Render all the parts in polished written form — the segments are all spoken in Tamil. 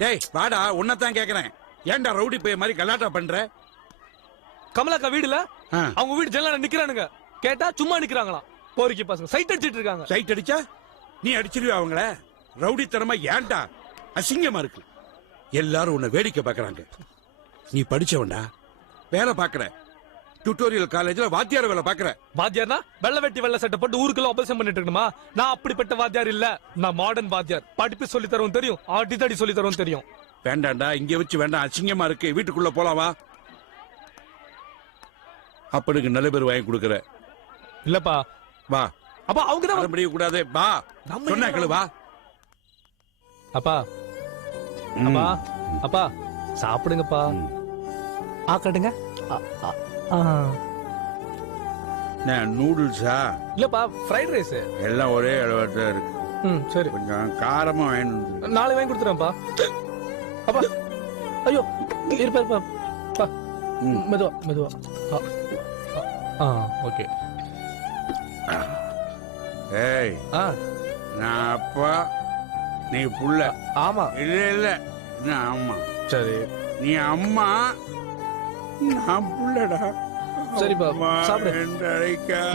டேய் வாடா, உன்னதான் கேக்குறேன். ஏன்டா ரவுடி பைய மாதிரி கலாட்டா பண்ற? கமலாக்கா வீடுல அவங்க வீடு ஜன்னல்ல நிக்கிறானுங்க. கேட்டா சும்மா நிக்கிறாங்களாம். போரிக்கி பசங்க சைட் அடிச்சிட்டு இருக்காங்க. சைட் அடிச்சா நீ அடிச்சிருவியா அவங்கள? ரவுடித்தனமா ஏன்டா? அசிங்கமா இருக்கு. எல்லாரும் உன்னை வேடிக்கை பாக்குறாங்க. நீ படிச்சவன்டா, வேலை பாக்குற. டியூட்டோரியல் காலேஜ்ல வாத்தியார் வேலை பாக்குற. வாத்தியார்னா வெள்ள வெட்டி வெள்ள சட்டை போட்டு ஊருக்குள்ள உபதேசம் பண்ணிட்டு இருக்கணுமா? நான் அப்படிப்பட்ட வாத்தியார் இல்ல. நான் மாடர்ன் வாத்தியார். படிப்பு சொல்லி தரவும் தெரியும், அடித்தடி சொல்லி தரவும் தெரியும். வேண்டாண்டா, இங்க வச்சு வேண்டாம், அசிங்கமா இருக்கு. வீட்டுக்குள்ள போலாமா? அப்பனுக்கு நல்ல பேர் வாங்கி கொடுக்கற இல்லப்பா. வா. அப்பா அவங்க தான் முடிய கூடாது. வா, சொன்னா கேளு. வா. அப்பா அப்பா அப்பா சாப்பிடுங்கப்பா. ஆக்கட்டுங்க. நூடுல்ஸா? இல்லப்பா ஃப்ரைட் ரைஸ். எல்லாம் ஒரே அளவுல இருக்கு. சரி, கொஞ்சம் காரமா வேணும். நாளை வாங்கி கொடுத்துறேன்ப்பா. அப்பா ஐயோ இருப்பா. மெதுவா மெதுவா. ஓகே. ஏய், நான் அப்பா, நீ புள்ள. ஆமா. இல்ல நான் அம்மா. சரி, நீ அம்மா, நான் புள்ளடா. சரிப்பா சாப்பிடு.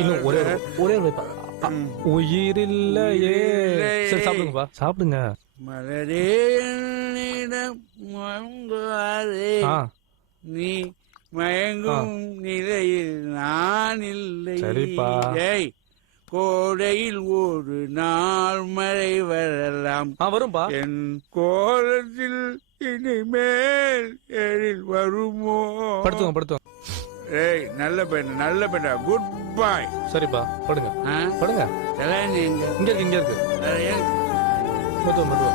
இன்னும் ஒரே ஒரே உயிரில்லையே. சரி சாப்பிடுங்கப்பா, சாப்பிடுங்க. மலரே நீ மயங்கும் நிலையில் நான் இல்லை. சரிப்பா. கோடையில் ஒரு நாள் மழை வரலாம். வரும்பா. என் கோலத்தில் இனிமேல் எழில் வருமோ? படுத்துங்க. ஏய், நல்ல பெண்ணா. குட் பாய். சரிப்பா, படுங்க படுங்க. இங்க இருக்கு. மெதுவா.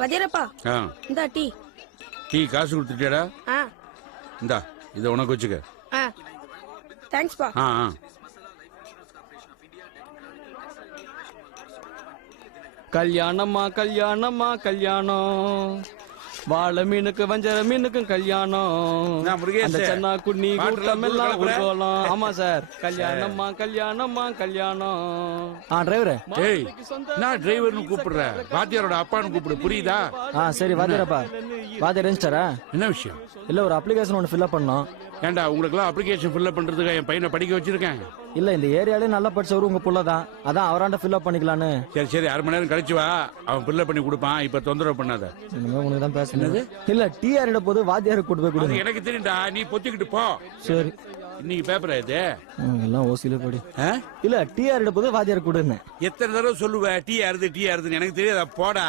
வதிரப்பா, இந்தா டீ. டீ காசு கொடுத்துட்டியாடா? இந்தா, இத உனக்கு வச்சுக்க. தேங்க்ஸ் பா. கல்யாணமா கல்யாணம், வாழை மீனுக்கு வஞ்சர மீனுக்கும் கல்யாணம். அந்த சென்னா குன்னி கூட்டம் எல்லாம் ஊர்கோலம். ஆமா சார். கல்யாணமா கல்யாணம். டிரைவரே. ஏய், நான் டிரைவர்னு கூப்பிடுற, வாத்தியாரோட அப்பான்னு கூப்பிடு, புரியுதா? சரி வாத்தியாரப்பா. வாத்தியார் இருந்துச்சாரா? என்ன விஷயம்? இல்ல, ஒரு அப்ளிகேஷன் ஒன்று ஃபில்அப் பண்ணோம். ஏண்டா, உங்களுக்கு எல்லாம் அப்ளிகேஷன் ஃபில்அப் பண்றதுக்கு என் பையனை படிக்க வச்சிருக்கேன். இல்ல, இந்த ஏரியாலே நல்லா படிச்சவரு உங்க புள்ள தான். அதான் அவராண்ட ஃபில்அப் பண்ணிக்கலான்னு. சரி, அரை மணி நேரம் கழிச்சு வா, அவன் ஃபில்அப் பண்ணி கொடுப்பான். இப்ப தொந்தரவு பண்ணாத. உனக்கு தான் பேசுனது. இல்ல, டிஆர் போது வாத்தியாரை கூட்டு போய் கொடுங்க. எனக்கு தெரியும்டா, நீ பொத்திக்கிட்டு போ. சரி. இன்னைக்கு பேப்பரா இது? எல்லாம் ஓசியில படி. இல்ல, டிஆர் போது வாத்தியாரை கூடுன்னு எத்தனை தடவை சொல்லுவ? டீ ஆறுது எனக்கு தெரியாதா? போடா.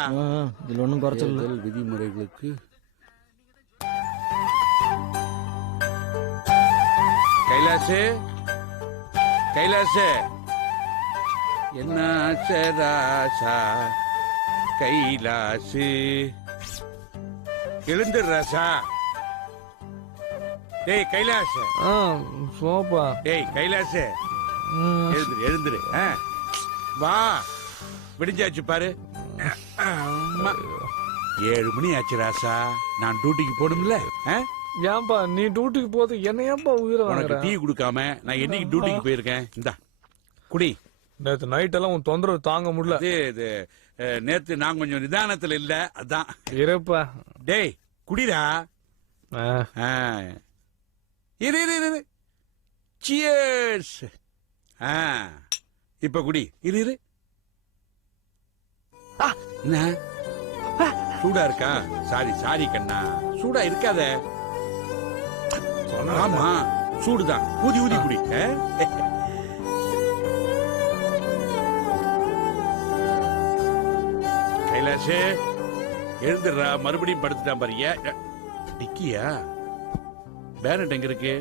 இதுல ஒன்னும் குறைச்சல் விதிமுறைகளுக்கு கைலாசு என்ன ராசா? கைலாசு எழுந்துடுறாசா? டேய் கைலாசு. சோப்பா. டேய் கைலாசு, எழுந்துரு. வா, விடிஞ்சாச்சு பாரு. 7 மணி ஆச்சு ராசா. நான் டியூட்டிக்கு போடும்ல. ஏன்பா நீ டியூட்டிக்கு போது என்ன ஏன்பா உயிரை உனக்கு டீ குடுக்காம நான் என்னைக்கு டியூட்டிக்கு போயிருக்கேன்? இந்தா குடி. நேத்து நைட் எல்லாம் உன் தொந்தரவு தாங்க முடியல. நேத்து நான் கொஞ்சம் நிதானத்துல இல்ல, அதான். இருப்பா. டேய் குடிடா. இரு. சியர்ஸ். இப்ப குடி. இரு. என்ன சூடா இருக்கா? சாரி கண்ணா, சூடா இருக்காத. ஆமா, சூடுதான். ஊதி குடி. கைலாசே, எழுந்துடுறா. மறுபடியும் படுத்துட்டான் பாருங்க. டிக்கியா? பேரண்ட் எங்க இருக்கு?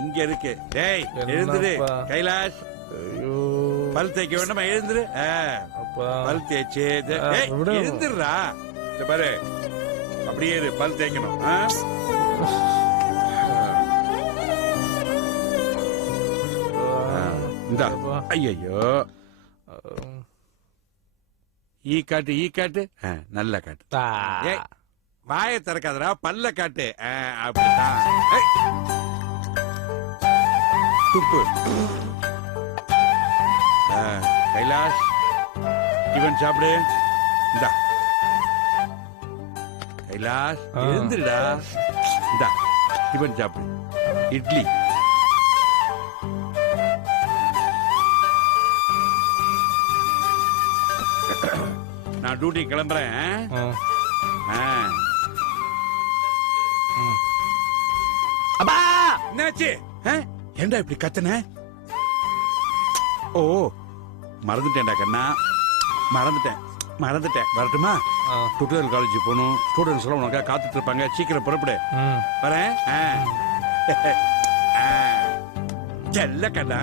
இங்க இருக்கு. டேய் எழுந்துரு கைலாஷ். பல் தேய்க்க வேண்டாமா? எழுந்துரு. பல் தேய்ச்சு எழுந்துடுறா. பாரு, அப்படியே பல் தேய்க்கணும். ஐயோ, ஈ காட்டு நல்ல காட்டு. ஏய், வாயை திறக்காதடா, பல்ல காட்டு. அப்படித்தான். ஏய், துப்பு. கைலாஷ், இவன் சாப்பிடு. இந்தா கைலாஷ், எழுந்துடா. இந்தா இவன் சாப்பிடு. இட்லி. நான் டியூட்டி கிளம்புறேன். அப்பா என்னாச்சு? ஏண்டா இப்படி கத்துன? ஓ, மறந்துட்டேன்டா கண்ணா, மறந்துட்டேன். வரட்டுமா? டுட்டோரியல் காலேஜ் போகணும். ஸ்டூடெண்ட்ஸ் எல்லாம் உனக்காக காத்துட்டு இருப்பாங்க. சீக்கிரம் புறப்படு. வரேன். செல்ல கண்ணா.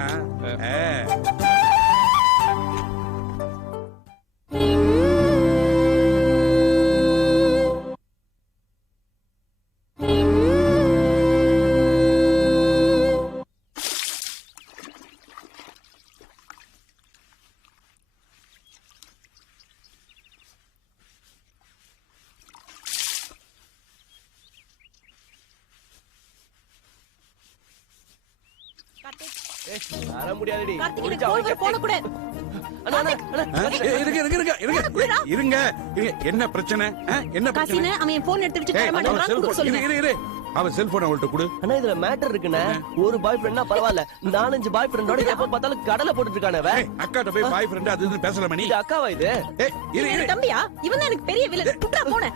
வர முடியாதுடி. இருங்க. என்ன பிரச்சனை? என்ன பிரச்சனை? அவன் போன் எடுத்துட்டு அவன் செல்போன் அவள்கிட்ட கொடு. அண்ணா இதுல மேட்டர் இருக்குண்ணே. ஒரு பாய் ஃப்ரெண்ட்னா பரவாயில்ல, 4-5 பாய் ஃப்ரெண்டோட எப்ப பார்த்தாலும் கடலை போட்டுட்டு இருக்கானே. அக்காட்ட போய் பாய் ஃப்ரெண்ட் அது பேசலாமா நீ? இது அக்காவா இது? தம்பியா? இவன் எனக்கு பெரிய வில்லன். புட்டா போனே.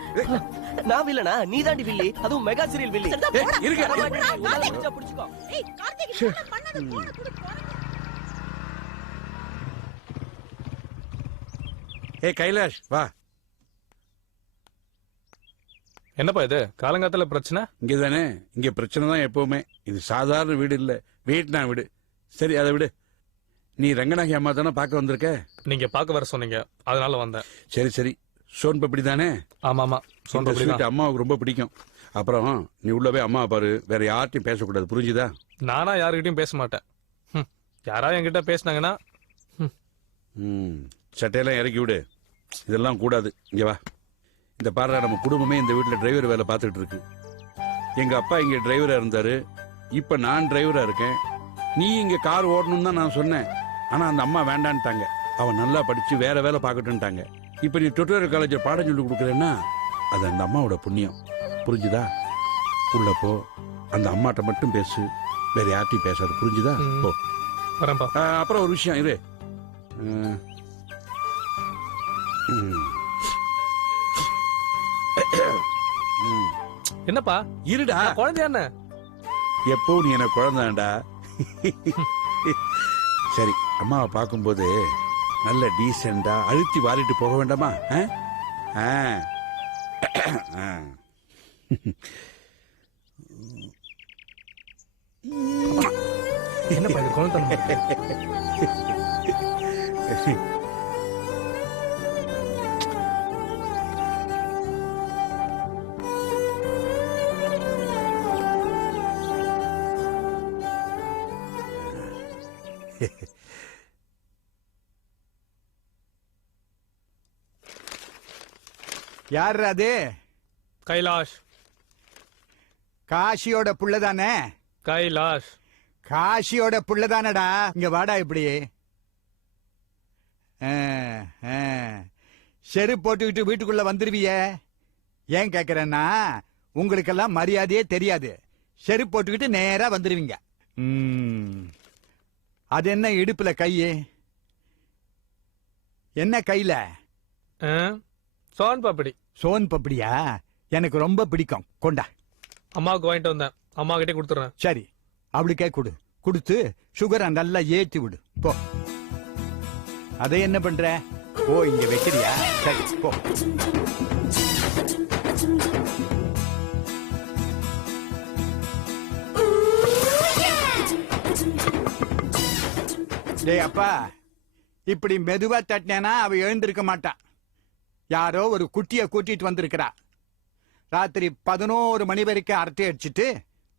நான் வில்லனா? நீ தாண்டி வில்லி, அதுவும் மெகா சீரியல் வில்லி. இருங்க. புடிச்சுக்கோ. ஏய் கார்த்திக், என்ன பண்ணாத? போன குடு. ஏய் கைலாஷ், வா. என்னப்பா இது காலங்காத்தால பிரச்சனை? இங்கதானே. இங்க பிரச்சனை தான் எப்பவுமே. இது சாதாரண வீடு இல்ல, வீட்னா வீடு. சரி, அதை விடு. நீ ரங்கநாயகி அம்மா தானே பார்க்க வந்திருக்க? நீங்க பார்க்க வர சொன்னீங்க, அதனால வந்தேன். சரி. சோன் பப்படி தானே? ஆமா இந்த ஸ்வீட் அம்மாவுக்கு ரொம்ப பிடிக்கும். அப்புறம் நீ உள்ள போய் அம்மா பாரு. வேற யார்ட்டையும் பேசக்கூடாது, புரிஞ்சுதா? நானா யாருக்கிட்டையும் பேச மாட்டேன். யாரா என்கிட்ட பேசினாங்கன்னா சட்டையெல்லாம் இறக்கி விடு. இதெல்லாம் கூடாது. இங்க வா. இந்த பாரு, நம்ம குடும்பமே இந்த வீட்டுல டிரைவர் வேலை பார்த்துட்டு இருக்கு. எங்க அப்பா இங்க டிரைவரா இருந்தாரு, இப்ப நான் டிரைவரா இருக்கேன். நீ இங்க கார் ஓடணும் தான் நான் சொன்னேன். ஆனா அந்த அம்மா வேண்டான்ட்டாங்க. அவன் நல்லா படிச்சு வேற வேலை பார்க்கட்டும்ட்டாங்க. இப்ப நீ டுட்டோரியல் காலேஜ் பாடம் சொல்லி கொடுக்குறேன்னா அது அந்த அம்மாவோட புண்ணியம், புரிஞ்சுதா? உள்ள போ, அந்த அம்மாட்ட மட்டும் பேசு, வேற யார்ட்டையும் பேசாது, புரிஞ்சுதா? போ. வரேன்ப்பா. அப்புறம் ஒரு விஷயம் இரு. என்னப்பா இருடா. குழந்தையா என்ன? எப்போ நீ எனக்கு குழந்தாண்டா. சரி, அம்மாவை பார்க்கும்போது நல்ல டீசெண்டா அழுத்தி வாரிட்டு போக வேண்டாமா? என்னப்பா இது குழந்தை? யார் அது? கைலாஷ். காஷியோட புள்ளதானே? கைலாஷ் காஷியோட புள்ளதானடா. இங்க வாடா. இப்படி செருப்பு போட்டுக்கிட்டு வீட்டுக்குள்ள வந்துருவிய. ஏன் கேக்குறேன்னா, உங்களுக்கெல்லாம் மரியாதையே தெரியாது. செருப்பு போட்டுக்கிட்டு நேரா வந்துருவீங்க. அது என்ன இடுப்புல கையே? என்ன கையில? சோன் பாப்படி. சோன் பப்படியா? எனக்கு ரொம்ப பிடிக்கும். கொண்டா. அம்மாவுக்கு வாங்கிட்டு வந்தேன், அம்மா கிட்டே கொடுத்துறேன். சரி, அவளுக்கே கொடு. கொடுத்து சுகரை நல்லா ஏத்தி விடு. போ. அதை என்ன பண்ற? ஓ, இங்க வைக்கிறியா? சரி, போ. டேய் அப்பா, இப்படி மெதுவா தட்டினேனா அவ எழுந்திருக்க மாட்டான். யாரோ ஒரு குட்டிய கூட்டிட்டு வந்திருக்கிறா. ராத்திரி 11 மணி வரைக்கும் அரட்டை அடிச்சுட்டு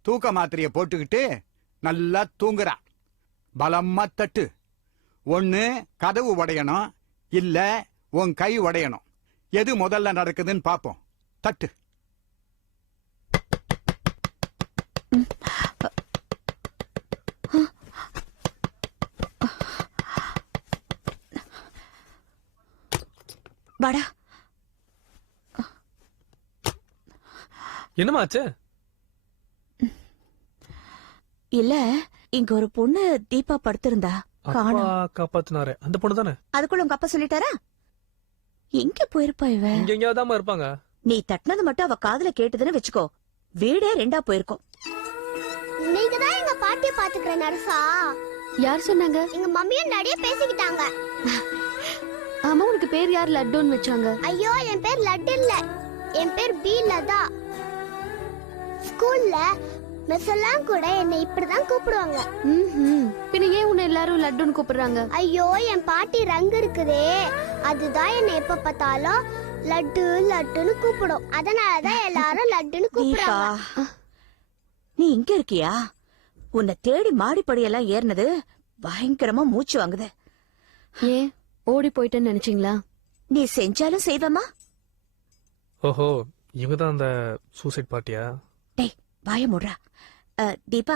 தூக்க மாத்திரைய போட்டுக்கிட்டு நல்லா தூங்குறா. பலமா தட்டு. ஒண்ணு கதவு உடையணும், இல்ல உன் கை உடையணும். எது முதல்ல நடக்குதுன்னு பாப்போம். தட்டு. வாடா. என்னமா ஆச்சு? இல்ல, இங்க ஒரு பொண்ணு தீபா படுத்திருந்தா அப்பா காணோம். காப்பாத்தினாரு. அந்த பொண்ணு தானே? அதுக்குள்ள உங்க அப்பா சொல்லிட்டாரா? எங்க போயிருப்பா இவ? இங்க எங்கேயாவதாம இருப்பாங்க. நீ தட்டினது மட்டும் அவ காதுல கேட்டதுன்னு வச்சுக்கோ, வீடே ரெண்டா போயிருக்கும். நீங்க தான் எங்க பாட்டியை பாத்துக்கிற நர்ஸா? யார் சொன்னாங்க? எங்க மம்மியும் நிறைய பேசிக்கிட்டாங்க. ஆமா, உனக்கு பேர் யார் லட்டுன்னு வச்சாங்க? ஐயோ, என் பேர் லட்டு இல்ல, என் பேர் பி லதா. ஸ்கூல்ல மிஸ் எல்லாம் கூட என்னை இப்படிதான் கூப்பிடுவாங்க. பின்ன ஏன் உன்னை எல்லாரும் லட்டுன்னு கூப்பிடுறாங்க? ஐயோ, என் பாட்டி ரங்கு இருக்குதே, அதுதான் என்னை எப்ப பார்த்தாலும் லட்டு லட்டுன்னு கூப்பிடும். அதனாலதான் எல்லாரும் லட்டுன்னு தீபா, கூப்பிடுறாங்க. நீ இங்க இருக்கியா? உன்னை தேடி மாடிப்படியெல்லாம் ஏறினது பயங்கரமா மூச்சு வாங்குது. ஏன் ஓடி போயிட்டேன்னு நினைச்சீங்களா? நீ செஞ்சாலும் செய்வமா? ஓஹோ, இவங்க தான் அந்த சூசைட் பார்ட்டியா? டேய், வாய மூடுறா. தீபா,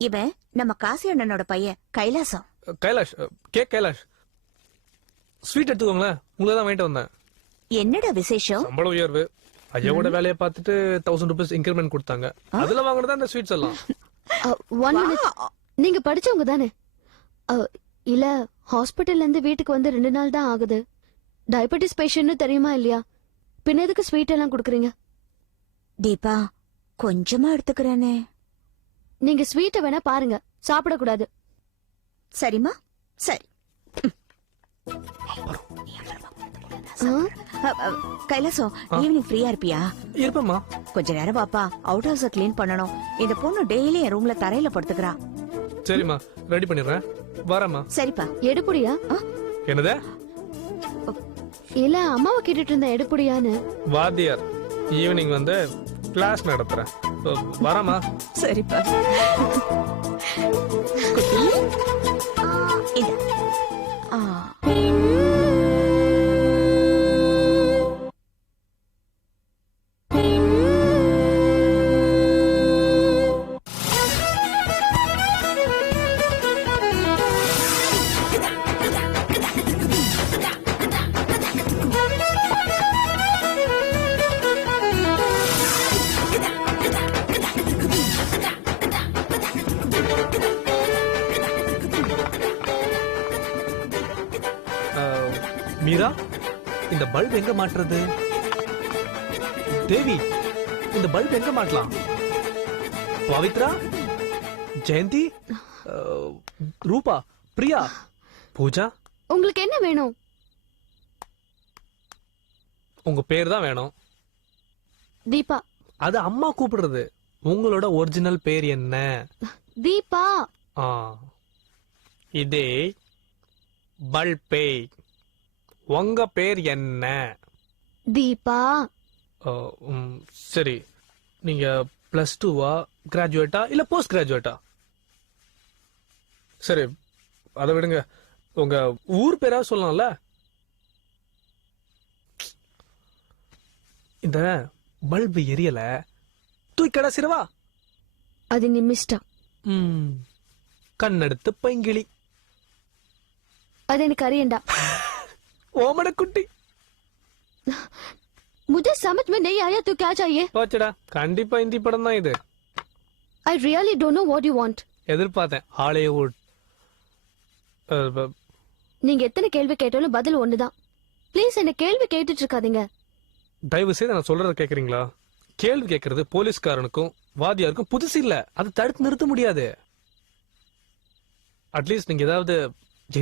இவன் நம்ம காசி அண்ணனோட பையன் கைலாசம். கைலாஷ், கைலாஷ். ஸ்வீட் எடுத்துக்கோங்களேன், உங்களை தான் வாங்கிட்டு வந்தேன். என்னடா விசேஷம்? சம்பள உயர்வு. ஐயாவோட வேலையை பார்த்துட்டு 1000 ரூபீஸ் இன்கிரிமெண்ட் கொடுத்தாங்க. அதுல வாங்கினதா இந்த ஸ்வீட்ஸ் எல்லாம். 1 minute. நீங்க படிச்சவங்க தானே? இல்ல, ஹாஸ்பிட்டல்ல இருந்து வீட்டுக்கு வந்து 2 நாள் தான் ஆகுது. டயபெட்டிஸ் பேஷண்ட்னு தெரியுமா இல்லையா? பின்ன எதுக்கு ஸ்வீட் எல்லாம் குடுக்குறீங்க? தீபா, கொஞ்சமா எடுத்துக்கிறேனே. நீங்க ஸ்வீட்டை வேணா பாருங்க, சாப்பிடக்கூடாது. சரிம்மா, சரி. கைலாசம், ஈவினிங் ஃப்ரீயா இருப்பியா? இருப்பேம்மா. கொஞ்ச நேரம் பாப்பா, அவுட் ஹவுஸ கிளீன் பண்ணணும். இந்த பொண்ணு டெய்லி என் ரூம்ல தரையில படுத்துக்கிறா. சரிம்மா, ரெடி பண்ணிடுறேன். வரேம்மா. சரிப்பா. எடுப்புடியா? என்னது? இல்ல, அம்மாவை கேட்டுட்டு இருந்த எடுப்புடியான்னு. வாத்தியார் ஈவினிங் வந்து கிளாஸ் நடத்துறேன். வரேம்மா. சரிப்பா. குட்டி, இந்தா. மீரா, இந்த பல்ப் எங்க மாட்டுறது? தேவி, இந்த பல்ப் எங்க மாட்டலாம்? பவித்ரா, ஜெயந்தி, ரூபா, பிரியா, பூஜா. உங்களுக்கு என்ன வேணும்? உங்க பேர் தான் வேணும். தீபா. அது அம்மா கூப்பிடுறது. உங்களோட ஒரிஜினல் பேர் என்ன? தீபா. இதே பல்பே. உங்க பேர் என்ன? தீபா. சரி, நீங்க +2வா, கிராஜுவேட்டா இல்ல போஸ்ட் கிராஜுவேட்டா? சரி, அதை விடுங்க. உங்க ஊர் பேரா சொல்லலாம்ல? இந்த பல்பு எரியல, தூக்கி சிறுவா. அது நிமிஷ்டா. கண்ணெடுத்து பைங்கிளி. அது எனக்கு அறியண்டா. ओमड़ कुट्टी। मुझे समझ में नहीं आया तो क्या चाहिए? போச்சடா, கண்டிப்பா ஹிந்தி படம் தான் இது. I really don't know what you want. எதிர்பார்த்தேன் ஹாலிவுட். நீங்க எத்தனை கேள்வி கேட்டாலும் பதில் ஒண்ணுதான். ப்ளீஸ் என்ன கேள்வி கேட்டுட்டு இருக்காதீங்க. தயவு செய்து நான் சொல்றத கேக்குறீங்களா? கேள்வி கேட்கறது போலீஸ்காரனுக்கும் வாதியாருக்கும் புதுசு இல்ல. அதை தடுத்து நிறுத்த முடியாது. அட்லீஸ்ட் நீங்க ஏதாவது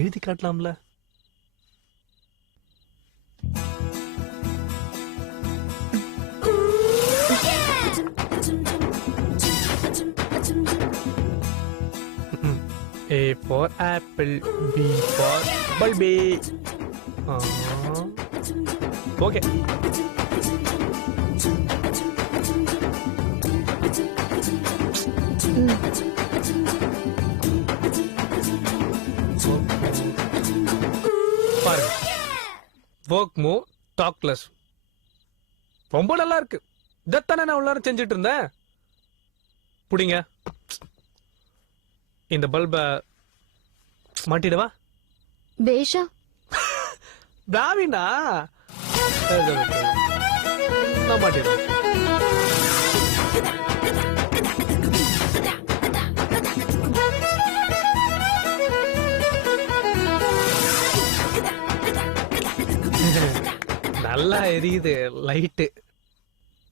எழுதி காட்டலாம்ல? A for apple, B for bulby. Okay. பாருங்க, ஒர்க் மூவ் டாக்லெஸ். ரொம்ப நல்லா இருக்கு. இதத்தானே நான் உள்ளார செஞ்சுட்டு இருந்தேன். புடிங்க. இந்த பல்ப மாட்டிடவா? பேஷா. பிராவினா நான் மாட்டிடுவேன். நல்லா எரியுது லைட்டு.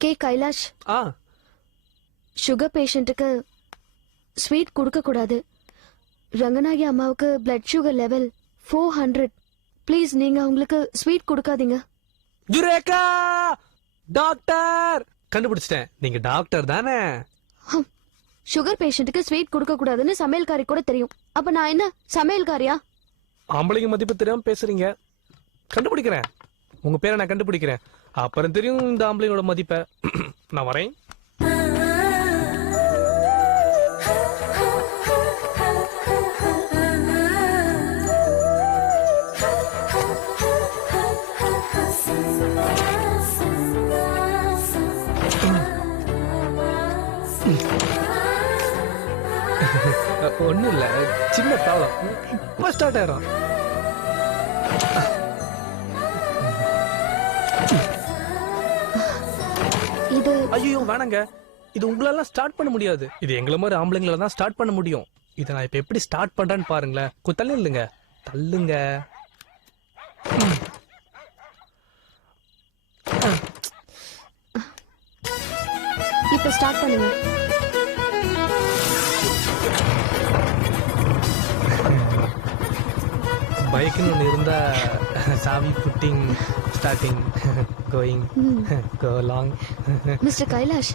கே கைலாஷ், ஆ சுகர் பேஷண்ட்டுக்கு ஸ்வீட் கொடுக்க கூடாது. ரங்கநாயகி அம்மாவுக்கு பிளட் சுகர் லெவல் 400. ப்ளீஸ் நீங்க அவங்களுக்கு ஸ்வீட் கொடுக்காதீங்க. யுரேகா டாக்டர் கண்டுபிடிச்சிட்டேன். நீங்க டாக்டர் தானே? சுகர் பேஷண்ட்டுக்கு ஸ்வீட் கொடுக்க கூடாதுன்னு சமையல்காரி கூட தெரியும். அப்ப நான் என்ன சமையல்காரியா? ஆம்பளைங்க மதிப்பு தெரியாம பேசுறீங்க. கண்டுபிடிக்கிறேன். உங்க பேரை நான் கண்டுபிடிக்கிறேன். அப்புறம் தெரியும் இந்த ஆம்பளைங்களோட மதிப்பை. நான் வரேன். ஒண்ணும் இல்ல, சின்ன ப்ராப்ளம். இப்ப ஸ்டார்ட் ஆயிரும். இது ஐயோ வேணாங்க. இது உங்களால ஸ்டார்ட் பண்ண முடியாது. இது எங்களை மாதிரி ஆம்பளைங்கள தான் ஸ்டார்ட் பண்ண முடியும். இதை நான் இப்ப எப்படி ஸ்டார்ட் பண்றேன்னு பாருங்களேன். தள்ளு இல்லைங்க, தள்ளுங்க. இப்ப ஸ்டார்ட் பண்ணுங்க. பைக்குன்னு ஒன்று இருந்தா சாவி putting starting going go long. Mister Kailash,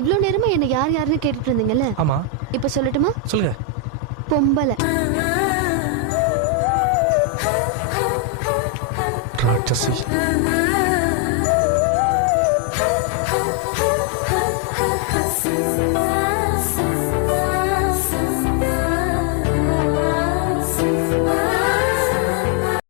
இவ்ளோ நேரமா என்ன யார் யாருன்னு கேட்டுட்டு இருந்தீங்கல்ல? ஆமா. இப்ப சொல்லட்டுமா? சொல்லுங்க. பொம்பளை. ராட்சசி.